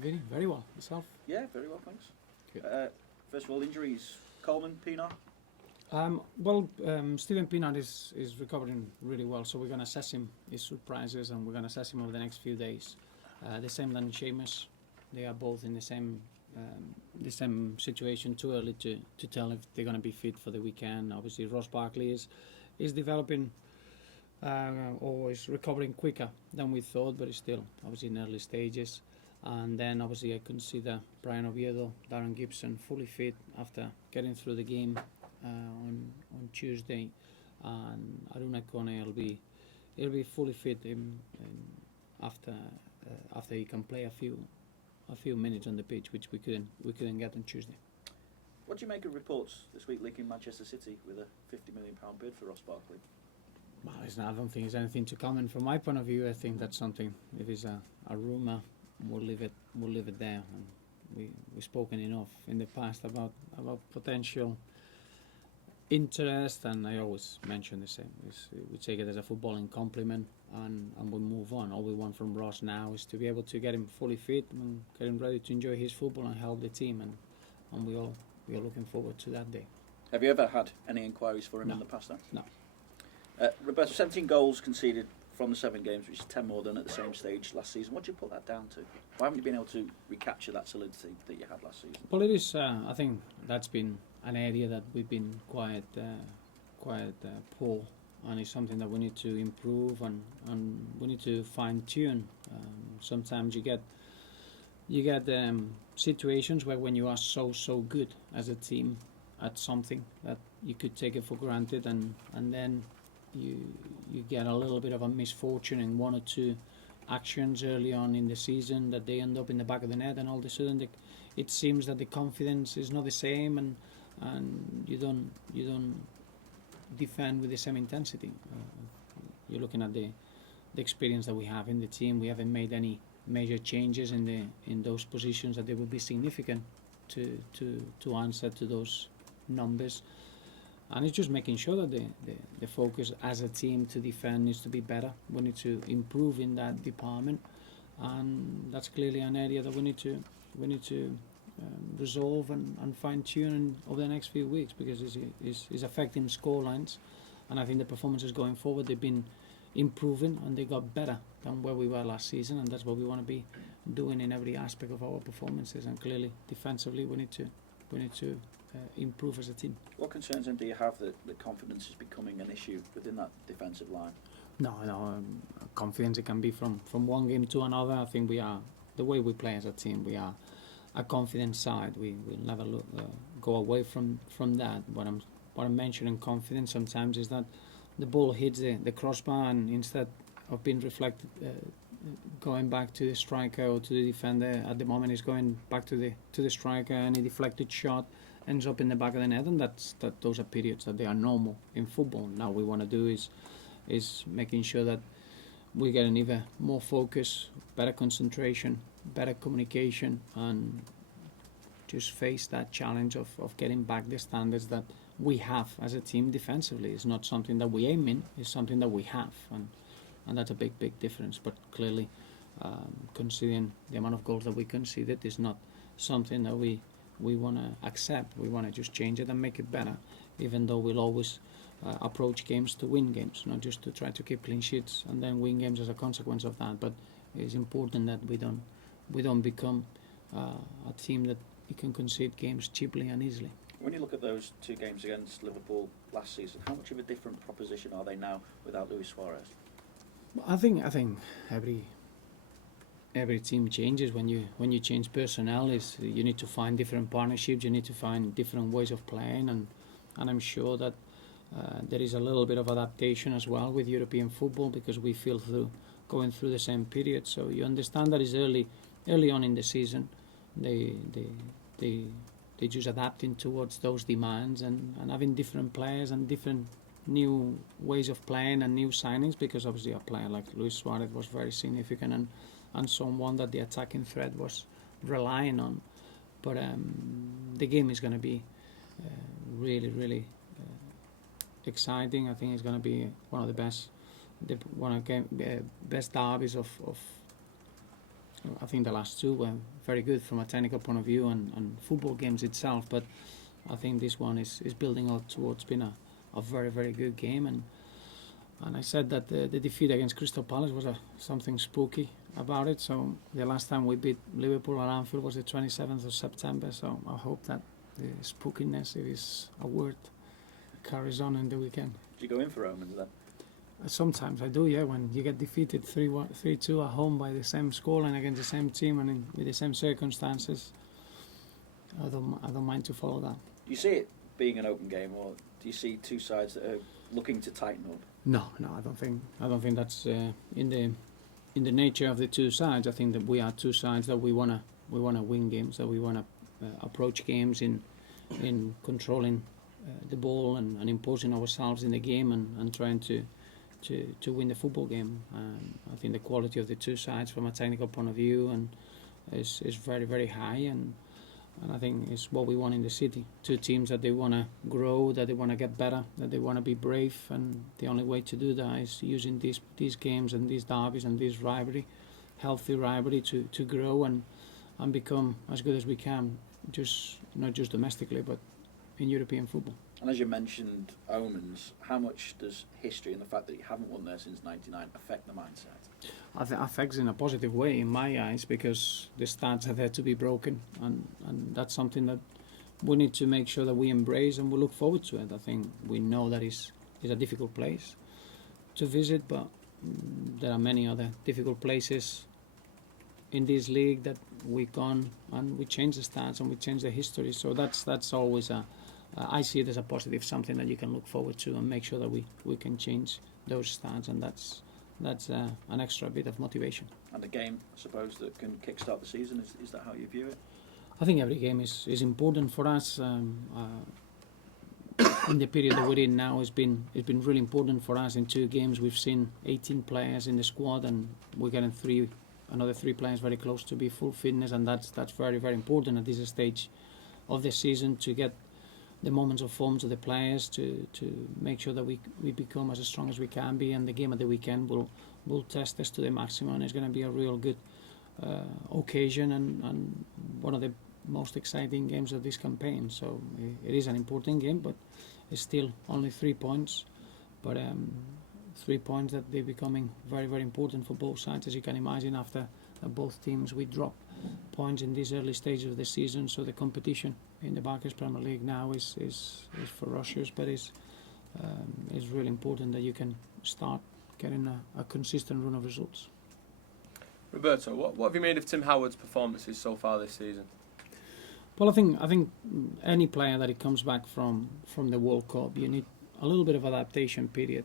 Vinny, very well. Yourself? Yeah, very well, thanks. Good. First of all, injuries. Coleman, Pienaar. Steven Pienaar is recovering really well, so we're going to assess him, his surprises, and we're going to assess him over the next few days. The same than Seamus. They are both in the same situation. Too early to tell if they're going to be fit for the weekend. Obviously, Ross Barkley is developing or is recovering quicker than we thought, but it's still obviously in early stages. And then obviously I consider Brian Oviedo, Darren Gibson fully fit after getting through the game on Tuesday, and Aruna Kone will be fully fit after he can play a few minutes on the pitch, which we couldn't get on Tuesday. What do you make of reports this week linking Manchester City with a £50 million bid for Ross Barkley? Well, I don't think it's anything to comment from my point of view. I think that's something. If it's a rumour, we'll leave it there. And we've spoken enough in the past about potential interest, and I always mention the same. We take it as a footballing compliment, and we move on. All we want from Ross now is to be able to get him fully fit and get him ready to enjoy his football and help the team, and we are looking forward to that day. Have you ever had any inquiries for him No. in the past then? No. Roberto, 17 goals conceded from the 7 games, which is 10 more than at the same stage last season. What do you put that down to? Why haven't you been able to recapture that solidity that you had last season? Well, it is. I think that's been an area that we've been quite poor, and it's something that we need to improve and we need to fine tune. Sometimes you get situations where when you are so good as a team at something that you could take it for granted, and then you get a little bit of a misfortune in 1 or 2 actions early on in the season that they end up in the back of the net, and all of a sudden it seems that the confidence is not the same, and you don't defend with the same intensity. You're looking at the experience that we have in the team. We haven't made any major changes in those positions that they would be significant to answer to those numbers. And it's just making sure that the focus as a team to defend needs to be better. We need to improve in that department, and that's clearly an area that we need to resolve and fine tune over the next few weeks, because it's affecting scorelines. And I think the performances going forward, they've been improving and they got better than where we were last season, and that's what we want to be doing in every aspect of our performances. And clearly defensively we need to improve as a team. What concerns then do you have that confidence is becoming an issue within that defensive line? No, confidence, it can be from one game to another. I think the way we play as a team, we are a confident side. We will never go away from that. What I'm mentioning confidence sometimes is that the ball hits the crossbar, and instead of being reflected, going back to the striker or to the defender, at the moment is going back to the striker, and a deflected shot ends up in the back of the net, and those are periods that they are normal in football. Now we want to do is making sure that we get an even more focus, better concentration, better communication, and just face that challenge of getting back the standards that we have as a team defensively. It's not something that we aim in, it's something that we have, and that's a big difference. But clearly, considering the amount of goals that we conceded, is not something that we want to accept. We want to just change it and make it better, even though we'll always approach games to win games, not just to try to keep clean sheets and then win games as a consequence of that. But it's important that we don't become a team that we can concede games cheaply and easily. When you look at those 2 games against Liverpool last season, how much of a different proposition are they now without Luis Suarez? I think every team changes when you change personnel. You need to find different partnerships, you need to find different ways of playing, and I'm sure that there is a little bit of adaptation as well with European football, because we feel going through the same period. So you understand that it's early on in the season. They just adapting towards those demands and having different players and different new ways of playing and new signings, because obviously a player like Luis Suarez was very significant and someone that the attacking threat was relying on. But the game is going to be really exciting. I think it's going to be one of the best derbies of I think the last two were very good from a technical point of view and football games itself. But I think this one is building up towards being a very, very good game. And I said that the defeat against Crystal Palace was something spooky about it. So the last time we beat Liverpool at Anfield was the 27th of September. So I hope that the spookiness, if it's a word, carries on in the weekend. Do you go in for omens then? Sometimes I do, yeah. When you get defeated 3-2 at home by the same scoreline against the same team and with the same circumstances, I don't mind to follow that. Do you see it being an open game, or do you see two sides that are looking to tighten up? No, I don't think that's in the nature of the two sides. I think that we are two sides that we wanna win games, that we wanna approach games in controlling the ball and imposing ourselves in the game and trying to win the football game. I think the quality of the two sides from a technical point of view and is very, very high, and I think it's what we want in the city. Two teams that they want to grow, that they want to get better, that they want to be brave, and the only way to do that is using these games and these derbies and this rivalry, healthy rivalry, to grow and become as good as we can, not just domestically but in European football. And as you mentioned omens, how much does history and the fact that you haven't won there since '99 affect the mindset? I think affects in a positive way in my eyes, because the stats are there to be broken, and that's something that we need to make sure that we embrace and we look forward to it. I think we know that it's a difficult place to visit, but there are many other difficult places in this league that we gone and we change the stats and we change the history. So that's always I see it as a positive, something that you can look forward to and make sure that we can change those stats, and that's an extra bit of motivation. And a game, I suppose, that can kickstart the season, is that how you view it? I think every game is important for us. In the period that we're in now, it's been really important for us. In 2 games we've seen 18 players in the squad, and we're getting another 3 players very close to be full fitness, and that's very, very important at this stage of the season, to get the moments of form to the players, to make sure that we become as strong as we can be, and the game at the weekend will test us to the maximum, and it's going to be a real good occasion and one of the most exciting games of this campaign. So it is an important game, but it's still only 3 points, but 3 points that they're becoming very, very important for both sides, as you can imagine, after both teams we drop points in this early stage of the season. So the competition in the Barclays Premier League now is ferocious, but it's really important that you can start getting a consistent run of results. Roberto, what have you made of Tim Howard's performances so far this season? Well, I think any player that comes back from the World Cup, you need a little bit of adaptation period.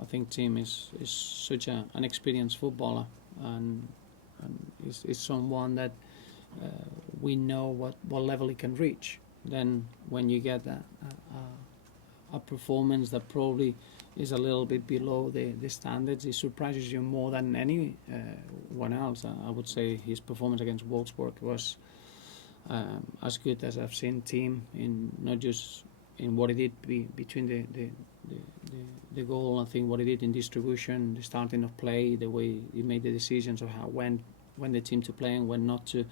I think Tim is such an experienced footballer, and is someone that we know what level he can reach. Then when you get a performance that probably is a little bit below the standards, it surprises you more than anyone else. I would say his performance against Wolfsburg was as good as I've seen Tim, in not just in what he did between the goal. I think what he did in distribution, the starting of play, the way he made the decisions of when the team to play and when not to.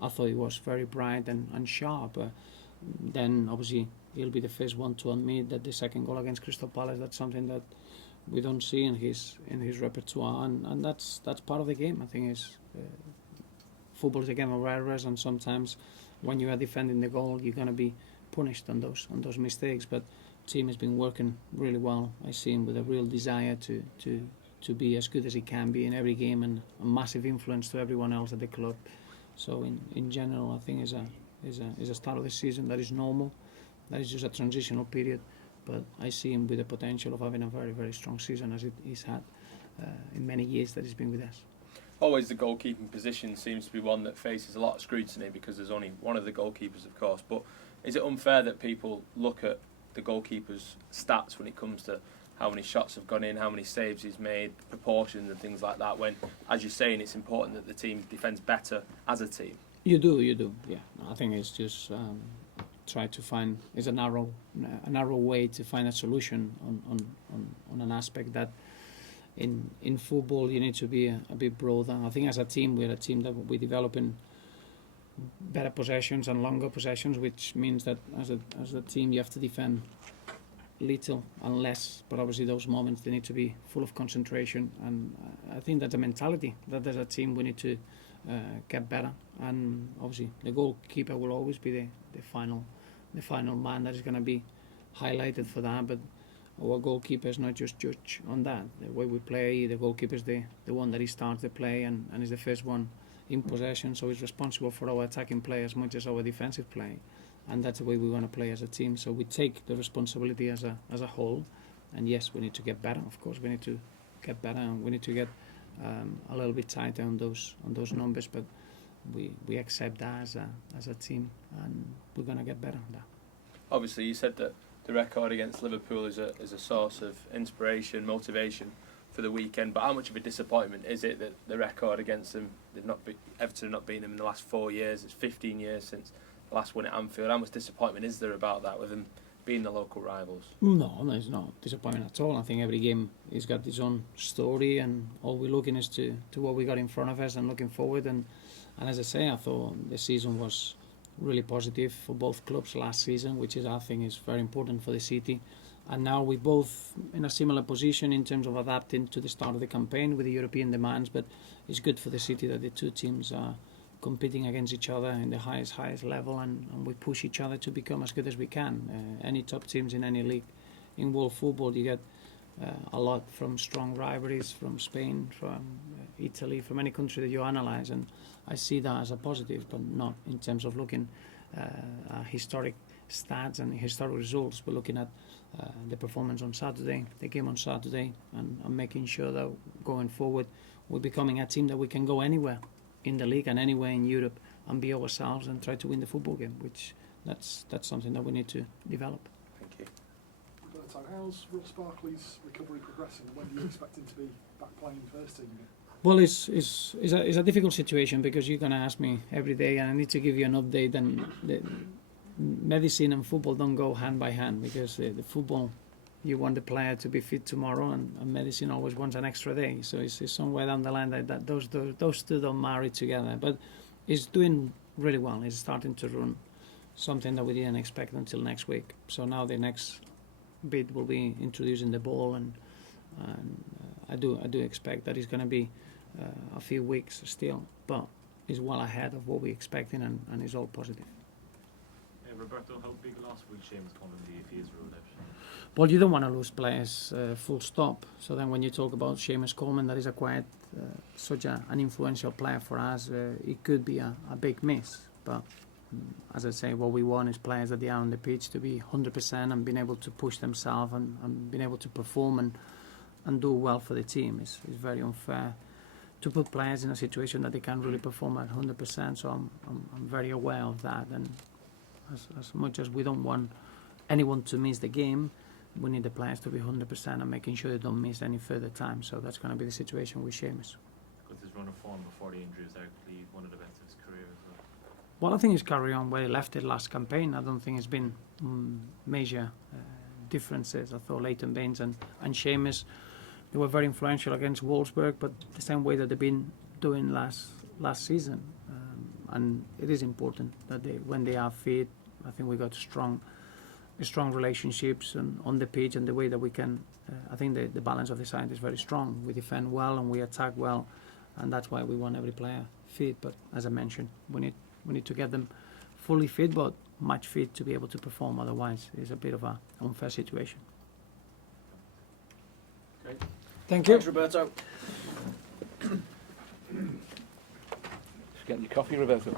I thought he was very bright and sharp. Then obviously he'll be the first one to admit that the second goal against Crystal Palace, that's something that we don't see in his repertoire, and that's part of the game. I think football is a game of errors, and sometimes when you are defending the goal, you're going to be punished on those mistakes. But team has been working really well. I see him with a real desire to be as good as he can be in every game, and a massive influence to everyone else at the club. So in general, I think is a start of the season that is normal. That is just a transitional period, but I see him with the potential of having a very, very strong season, as he's had in many years that he's been with us. Always the goalkeeping position seems to be one that faces a lot of scrutiny, because there's only one of the goalkeepers, of course. But is it unfair that people look at the goalkeeper's stats when it comes to how many shots have gone in, how many saves he's made, proportions and things like that, when, as you're saying, it's important that the team defends better as a team? You do, yeah. I think it's just try to find, it's a narrow way to find a solution on an aspect that in football you need to be a bit broader. I think as a team we're a team that we're developing better possessions and longer possessions, which means that as a team you have to defend little and less, but obviously those moments they need to be full of concentration, and I think that's a mentality that as a team we need to get better. And obviously the goalkeeper will always be the final man that is going to be highlighted for that, but our goalkeeper is not just judged on that. The way we play, the goalkeeper is the one that he starts the play and is the first one in possession, so he's responsible for our attacking play as much as our defensive play, and that's the way we want to play as a team. So we take the responsibility as a whole, and yes, we need to get better. Of course, we need to get better, and we need to get a little bit tighter on those numbers. But we accept that as a team, and we're going to get better on that. Obviously, you said that the record against Liverpool is a source of inspiration, motivation for the weekend. But how much of a disappointment is it that the record against them, Everton have not beaten them in the last 4 years? It's 15 years since the last one at Anfield. How much disappointment is there about that with them being the local rivals? No, there's no disappointment at all. I think every game has got its own story, and all we're looking is to what we got in front of us and looking forward. And as I say, I thought the season was really positive for both clubs last season, which is I think is very important for the city. And now we're both in a similar position in terms of adapting to the start of the campaign with the European demands, but it's good for the city that the two teams are competing against each other in the highest level, and we push each other to become as good as we can. Any top teams in any league in world football, you get a lot from strong rivalries from Spain, from Italy, from any country that you analyse, and I see that as a positive, but not in terms of looking at historic stats and historic results. We're looking at the performance on Saturday, the game on Saturday, and making sure that going forward we're becoming a team that we can go anywhere in the league and anywhere in Europe and be ourselves and try to win the football game, which that's something that we need to develop. Thank you. Roberto, how's Ross Barkley's recovery progressing, and when do you expect him to be back playing first team again? Well, it's a difficult situation because you're going to ask me every day, and I need to give you an update. And the medicine and football don't go hand by hand, because the football, you want the player to be fit tomorrow, and medicine always wants an extra day. So it's somewhere down the line that those two don't marry together. But he's doing really well. He's starting to run, something that we didn't expect until next week. So now the next bit will be introducing the ball, and I do expect that he's going to be a few weeks still, but he's well ahead of what we're expecting, and it's all positive. Roberto, how big a loss will Seamus Coleman be if he is ruled out? Well, you don't want to lose players full stop. So then when you talk about Seamus Coleman, that is a quite such an influential player for us, it could be a big miss. But as I say, what we want is players that they are on the pitch to be 100% and being able to push themselves and being able to perform and do well for the team. It's very unfair to put players in a situation that they can't really perform at 100%. So I'm very aware of that. And as much as we don't want anyone to miss the game, we need the players to be 100% and making sure they don't miss any further time. So that's going to be the situation with Seamus. Because his run of form before the injury was arguably one of the best of his career as well. Well, I think he's carrying on where he left it last campaign. I don't think it's been major differences. I thought Leighton Baines and Seamus, they were very influential against Wolfsburg, but the same way that they've been doing last season. And it is important that when they are fit, I think we got strong relationships on the pitch, and the way that we can. I think the balance of the side is very strong. We defend well and we attack well, and that's why we want every player fit. But as I mentioned, we need to get them fully fit, but much fit to be able to perform. Otherwise, it's a bit of an unfair situation. Okay. Thank you. Thanks, Roberto. Just getting your coffee, Roberto.